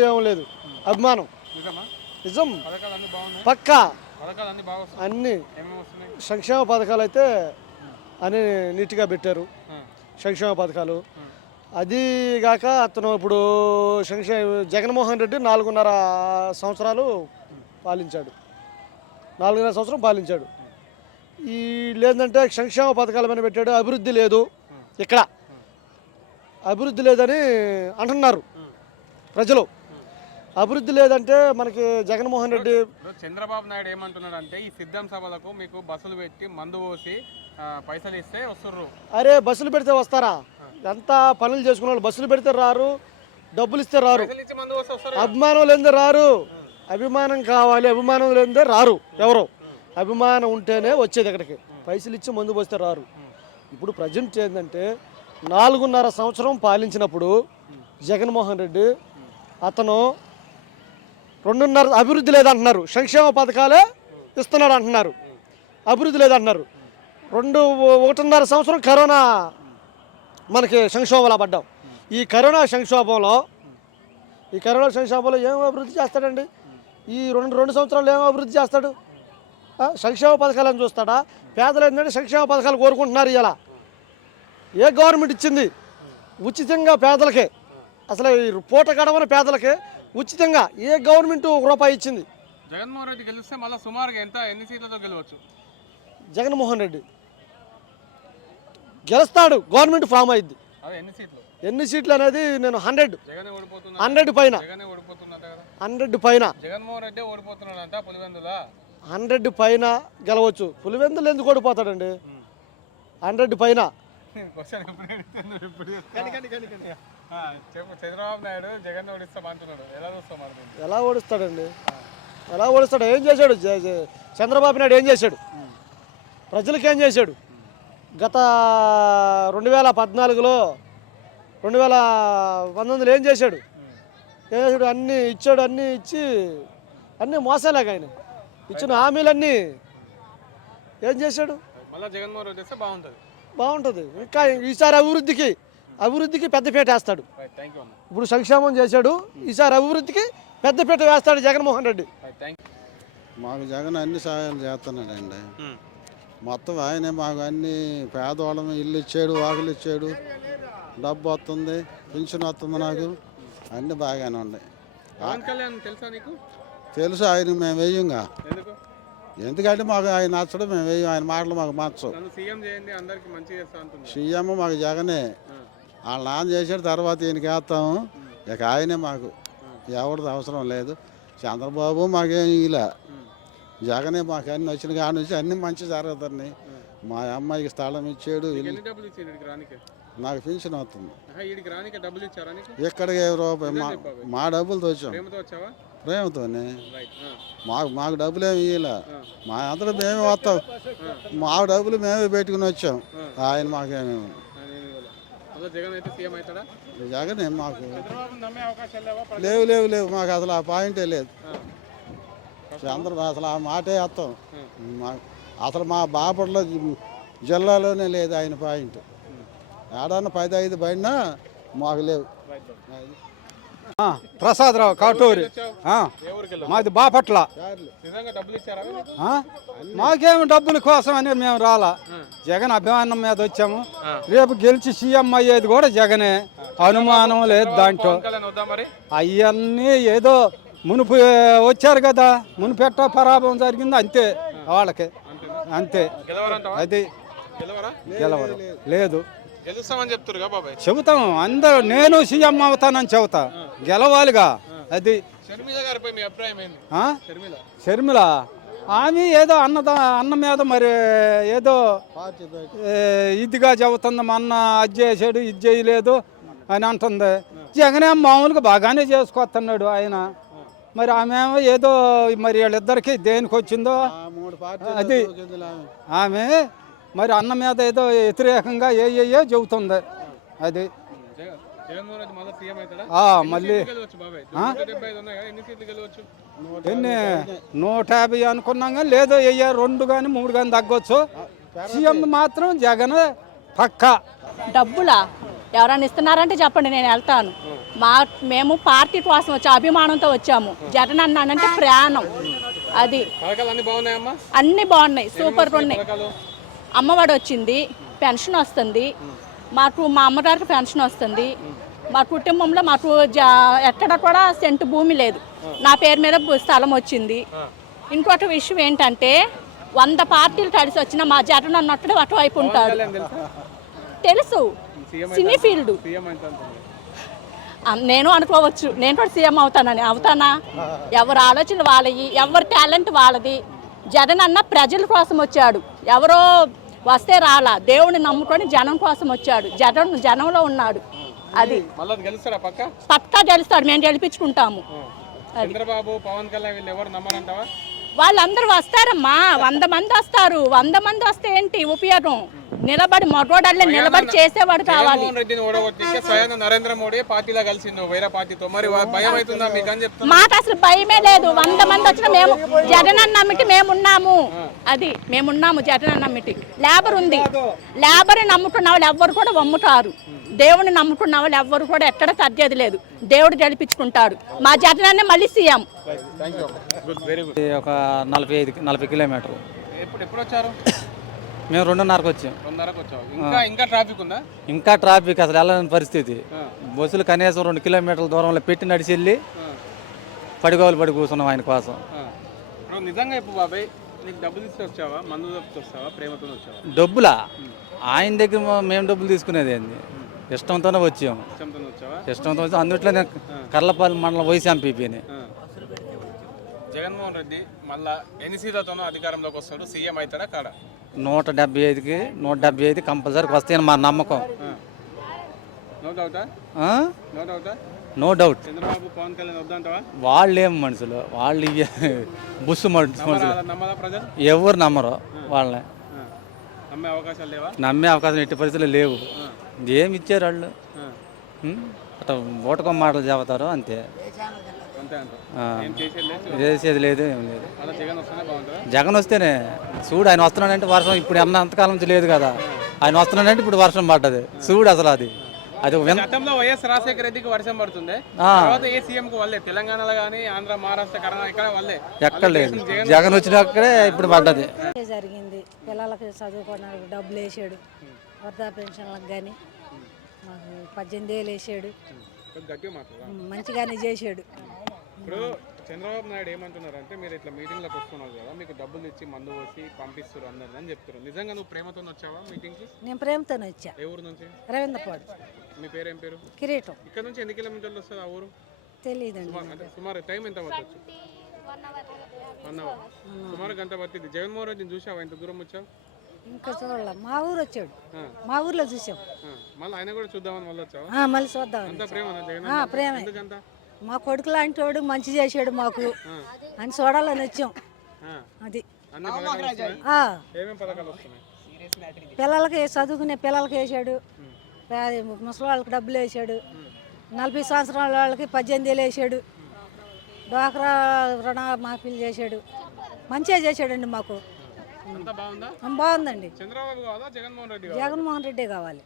ఏం లేదు. అభిమానం. నిజం. పక్కా. అన్ని సంక్షేమ పథకాలు అయితే అన్ని నీట్గా పెట్టారు. సంక్షేమ పథకాలు. అది కాక అతను ఇప్పుడు సంక్షేమ జగన్మోహన్ రెడ్డి నాలుగున్నర సంవత్సరాలు పాలించాడు. నాలుగున్నర సంవత్సరం పాలించాడు. ఈ లేదంటే సంక్షేమ పథకాలు ఏమైనా పెట్టాడు. అభివృద్ధి లేదు. ఇక్కడ. అభివృద్ధి లేదని అంటున్నారు ప్రజలు. అభివృద్ధి లేదంటే మనకి జగన్మోహన్ రెడ్డి చంద్రబాబు నాయుడు ఏమంటున్నాడు అంటే ఈ సిద్ధం సభలకు మీకు బస్సులు పెట్టి మందు పోసి పైసలు ఇస్తే వస్తుర్రు. అరే బస్సులు పెడితే వస్తారా? ఎంత పనులు చేసుకున్న వాళ్ళు బస్సులు పెడితే రారు డబ్బులు ఇస్తే రారు. అభిమానం లేనిదే రారు? అభిమానం కావాలి అభిమానం లేనిదే రారు? ఎవరు? అభిమానం ఉంటేనే వచ్చేది ఇక్కడికి పైసలు ఇచ్చి మందు పోస్తే రారు. ఇప్పుడు ప్రజెంట్ ఏంటంటే నాలుగున్నర సంవత్సరం పాలించినప్పుడు జగన్మోహన్ రెడ్డి అతను రెండున్నర అభివృద్ధి లేదంటున్నారు. సంక్షేమ పథకాలే ఇస్తున్నాడు అంటున్నారు అభివృద్ధి లేదంటున్నారు. రెండు ఒకటిన్నర సంవత్సరం కరోనా మనకి సంక్షోభంలో పడ్డాం. ఈ కరోనా సంక్షోభంలో ఈ కరోనా సంక్షోభంలో ఏం అభివృద్ధి చేస్తాడండి? ఈ రెండు రెండు సంవత్సరాలు ఏం అభివృద్ధి చేస్తాడు? సంక్షేమ పథకాలను చూస్తాడా? పేదలు ఏంటంటే సంక్షేమ పథకాలు కోరుకుంటున్నారు ఇలా. ఏ గవర్నమెంట్ ఇచ్చింది? ఉచితంగా పేదలకే. అసలు ఈ పూట గడవని పేదలకే ఉచితంగా ఏ గవర్నమెంట్ ఒక రూపాయి ఇచ్చింది? జగన్మోహన్ రెడ్డి గెలిస్తే మళ్ళీ సుమారుగా ఎంత? ఎన్ని సీట్లతో గెలవచ్చు? జగన్మోహన్ రెడ్డి గెలుస్తాడు గవర్నమెంట్ ఫామ్ అయింది ఎన్ని సీట్లు? అనేది నేను హండ్రెడ్ హండ్రెడ్ పైన. హండ్రెడ్ పైన. జగన్మోహన్ రెడ్డి ఓడిపోతున్నాడంట పులివెందుల. హండ్రెడ్ పైన గెలవచ్చు. పులివెందులు ఎందుకు ఓడిపోతాడండి? హండ్రెడ్ పైన. క్వశ్చన్ ఎప్పుడు? ఎప్పుడు చెప్పు చంద్రబాబు నాయుడు జగన్ ఓడిస్తాం అంటున్నాడు. ఎలా చూస్తాం మరి? ఎలా ఓడిస్తాడండి? ఎలా ఓడిస్తాడు? ఏం చేశాడు? చంద్రబాబు నాయుడు ఏం చేశాడు? ప్రజలకు ఏం చేశాడు? గత రెండు వేల పద్నాలుగులో రెండు వేల పంతొమ్మిదిలో ఏం చేశాడు? ఏం చేశాడు? అన్నీ ఇచ్చాడు అన్నీ ఇచ్చి అన్నీ మోసాలేక ఆయన. ఇచ్చిన హామీలన్నీ ఏం చేశాడు? మళ్ళా జగన్మోహన్ రెడ్డి వస్తే బాగుంటుంది. బాగుంటుంది. ఇంకా ఈసారి అభివృద్ధికి అభివృద్ధికి పెద్దపీట వేస్తాడు. ఇప్పుడు సంక్షేమం చేశాడు. ఈసారి అభివృద్ధికి పెద్దపీట వేస్తాడు జగన్మోహన్ రెడ్డి. మాకు జగన్ అన్ని సహాయాలు చేస్తున్నాడండి. మొత్తం ఆయనే మాకు అన్ని పేదవాళ్ళం ఇల్లు ఇచ్చాడు వాకిలు ఇచ్చాడు. డబ్బు వస్తుంది పింఛన్ వస్తుంది నాకు అన్నీ బాగానే ఉన్నాయి. తెలుసా నీకు? తెలుసు ఆయన మేము వేయంగా ఎందుకంటే మాకు ఆయన నచ్చడం మేము వేయం ఆయన మాటలు మాకు నన్ను సీఎం మాకు జగనే. వాళ్ళ నాన్న చేసాడు తర్వాత ఈయనకి వేస్తాము. ఇక ఆయనే మాకు. ఎవరిది అవసరం లేదు. చంద్రబాబు మాకేం ఇలా జగనే మాకు అన్ని వచ్చిన కాడ నుంచి అన్ని మంచి జరుగుతున్నాయి. మా అమ్మాయికి స్థలం ఇచ్చాడు నీకు డబ్బులు ఇచ్చింది ఇక్కడికి డబ్బులు రూపాయి మా ప్రేమతో వచ్చావా? ప్రేమతోనే రైట్ మాకు మాకు డబ్బులు ఏమి ఇవ్వలే మా అంతటా మేమే వస్తాం. మా డబ్బులు మేమే పెట్టుకుని వచ్చాం. ఆయన మాకేమి అదే జగన్ మాకు. లేవా లేవు లేవు లేవు. మాకు అసలు ఆ పాయింటే లేదు. చంద్రబాబు అసలు ఆ మాటే వేస్తాం మా అసలు మా బాపట్ల జిల్లాలోనే లేదు ఆయన పాయింట్. ఏడన్నా పది ఐదు పడినా మాకు లేవు. ప్రసాదరావు కాటూరి. మాది బాపట్ల? మాకేమి డబ్బుల కోసం అని మేము రాలా. జగన్ అభిమానం మీద వచ్చాము. రేపు గెలిచి సీఎం అయ్యేది కూడా జగనే. అనుమానం లేదు దాంట్లో. అవన్నీ ఏదో మునుపు వచ్చారు కదా. మునుపెట్ట పరాభవం జరిగింది అంతే వాళ్ళకి. అంతే. అది గెలవరు. లేదు. గెలుస్తామని చెప్తురుగా బాబాయ్? చెబుతాం. అందరూ నేను సీఎం అవుతానని చెబుతా. గెలవాలిగా. అది షర్మిల గారిపై మీ అభిప్రాయం ఏంది? ఆ? షర్మిల. షర్మిల? ఆమె ఏదో అన్నదా అన్న మీద మరి ఏదో ఏ, ఇదిగా చెబుతుంది మా అన్న అది చేసాడు ఇది చేయలేదు అని అంటుంది. జగనే మామూలుగా బాగానే చేసుకొస్తున్నాడు ఆయన. మరి ఆమె ఏమో ఏదో మరి వీళ్ళిద్దరికి దేనికి వచ్చిందో ఆ మూడు పార్టీ అది ఆమె మరి అన్న మీద ఏదో వ్యతిరేకంగా ఏ ఏ చెబుతుంది. అది. మళ్ళీ ఎన్ని నూట డెబ్బై ఐదు ఉన్నాయి కదా ఎన్ని సీట్లు గెలవచ్చు? ఎన్ని? నూట యాభై అనుకున్నాం కానీ లేదో వెయ్యి రెండు కానీ మూడు కానీ తగ్గొచ్చు. సీఎం మాత్రం జగన్ పక్కా. డబ్బులా? ఎవరైనా ఇస్తున్నారంటే చెప్పండి నేను వెళ్తాను. మా మేము పార్టీ కోసం వచ్చి అభిమానంతో వచ్చాము. జగన్ అన్నానంటే ప్రాణం. అది. అన్ని బాగున్నాయి. సూపర్ ఉన్నాయి అమ్మఒడి వచ్చింది పెన్షన్ వస్తుంది. మాకు మా అమ్మగారికి పెన్షన్ వస్తుంది. మా కుటుంబంలో మాకు ఎక్కడ కూడా సెంటు భూమి లేదు. నా పేరు మీద స్థలం వచ్చింది. ఇంకొక విషయం ఏంటంటే వంద పార్టీలు కలిసి వచ్చిన మా జగన్ అన్నట్టు అటువైపు ఉంటాడు కళ్యాణ్ తెలుసా? Cine field. నేను అనుకోవచ్చు. నేను కూడా సీఎం అవుతానని. అవుతానా? ఎవరి ఆలోచన వాళ్ళవి ఎవరి టాలెంట్ వాళ్ళది. జగన్ అన్న ప్రజల కోసం వచ్చాడు. ఎవరో వస్తే రాలా. దేవుడిని నమ్ముకొని జనం కోసం వచ్చాడు. జనం జనంలో ఉన్నాడు. అది. పక్క? గెలుస్తాడు. మేము గెలిపించుకుంటాము. చంద్రబాబు పవన్ కళ్యాణ్ వీళ్ళు ఎవరు నమ్మరంటావా? వాళ్ళందరూ వస్తారమ్మా. వంద మంది వస్తారు. వంద మంది వస్తే ఏంటి ఉపయోగం? నిలబడి మగోడల్లే నిలబడి చేసేవాడు కావాలి. నరేంద్ర మోడీ పార్టీలో కలిసిండు వేరే పార్టీతో. మరి మీకు అని చెప్తున్నా. మాకు అసలు భయమే లేదు. వంద మంది వచ్చిన మేము జగన్ అన్న నమ్మిటి మేమున్నాము. అది మేమున్నాము జగన్ అన్న నమ్మిటి లేబర్ ఉంది. లేబర్ నమ్ముకున్న వాళ్ళు ఎవ్వరు కూడా వమ్ముతారు. దేవుని నమ్ముకున్న వాళ్ళు ఎవ్వరు కూడా ఎక్కడ తగ్గేది లేదు. దేవుడు గెలిపించుకుంటాడు. మా జగన్ అన్నే మళ్ళీ CM. Thank you good very good ఒక నలభై ఐదు నలభై కిలోమీటర్లు. ఎప్పుడు ఎప్పుడు వచ్చారు? మేము రెండున్నరకు వచ్చాం. ఇంకా ఇంకా ట్రాఫిక్ ఉందా? ఇంకా ట్రాఫిక్ అసలు వెళ్ళని పరిస్థితి. బస్సులు కనీసం రెండు కిలోమీటర్ల దూరంలో పెట్టి నడిచి వెళ్ళి పడిగోలు పడి కూర్చున్నాం ఆయన కోసం. నిజంగా ఇప్పుడు బాబాయ్ నీకు డబ్బులు వచ్చావా మందు తప్పితే వస్తావా? ప్రేమతో వచ్చావా? డబ్బులా? ఆయన దగ్గర మేము డబ్బులు తీసుకునేది ఏంది? ఇష్టంతోనే వచ్చాము ఇష్టంతో వచ్చి. అందుట్లో నేను కర్లపల్లి మండలం వైస్ ఎంపీపీని. జగన్మోహన్ రెడ్డి మళ్ళా ఎన్ని సీట్లతోనో అధికారంలోకి వస్తాడు సీఎం అవుతాడా కాడా? నూట డెబ్బై ఐదుకి నూట డెబ్బై ఐదు కంపల్సరీ వస్తాయని మా నమ్మకం. నో డౌటా వాళ్ళు మనుషులు? వాళ్ళు బుస్సు మనుషులు. ఎవరు నమ్మరు వాళ్ళని. నమ్మే అవకాశం ఎట్టి పరిస్థితులు లేవు. ఏమి ఇచ్చారు వాళ్ళు? అట్లా ఓటకం మాటలు చెబుతారు అంతే. చేసేది లేదు. ఏం లేదు జగన్ వస్తేనే చూడు ఆయన వస్తున్నాడంటే వర్షం ఇప్పుడు అన్న అంతకాలం నుంచి లేదు కదా. ఆయన వస్తున్నాడంటే ఇప్పుడు వర్షం పడ్డది. చూడు అసలు అది. అది గతంలో వైఎస్ రాజశేఖర రెడ్డికి వర్షం పడుతుంది. తర్వాత ఏ సీఎం కు వల్లే? తెలంగాణలో కానీ ఆంధ్ర మహారాష్ట్ర కర్ణాటక ఇక్కడ వల్లే? ఎక్కడ లేదు. జగన్ వచ్చినాకడే ఇప్పుడు పడ్డది. జరిగింది? పిల్లలకి చదువుకోవడానికి డబ్బులు వేసాడు. వృద్ధా పెన్షన్లకు కానీ పద్దెనిమిది వేలు వేసాడు. మంచిగానే చేసాడు. ఇప్పుడు చంద్రబాబు నాయుడు ఏమంటున్నారు అంటే మీరు ఇట్లా మీటింగ్లకు వస్తున్నారు కదా మీకు డబ్బులు ఇచ్చి మందు పోసి పంపిస్తారు అందరు అని చెప్తారు నిజంగా నువ్వు ప్రేమతో వచ్చావా మీటింగ్కి నేను ప్రేమతోనే వచ్చా. ఏ ఊరు నుంచి? రవీంద్రపాడు. మీ పేరు ఏం పేరు? కిరీటం. ఇక్కడ నుంచి ఎన్ని కిలోమీటర్లు వస్తుంది ఆ ఊరు? తెలియదండి సుమారు- అంటే సుమారు టైం ఎంత పట్టచ్చు వన్ అవర్. సుమారు గంట పట్టింది. జగన్మోహన్ రెడ్డిని చూసావా? ఇంత దూరం వచ్చావు? ఇంకా చూడాల. మా ఊరు వచ్చాడు. మా ఊర్లో చూసాం. మళ్ళీ ఆయన కూడా చూద్దామని మళ్ళీ వచ్చావా మళ్ళీ చూద్దాం ప్రేమ ప్రేమే. ఎందుకంత? మా కొడుకు లాంటి వాడు మంచి చేసాడు మాకు. అని చూడాలని వచ్చాం. అది. ఆ, పిల్లలకి చదువుకునే పిల్లలకి వేసాడు ముసలి వాళ్ళకి డబ్బులు వేసాడు నలభై సంవత్సరాల వాళ్ళకి పద్దెనిమిది వేలు వేసాడు డ్వాక్రా రుణ మాఫీలు చేశాడు. మంచిగా చేశాడండి మాకు. అంతా బాగుందా? బాగుందండి. చంద్రబాబు కావాలా? జగన్మోహన్ రెడ్డి కావాలా? జగన్మోహన్ రెడ్డి కావాలి.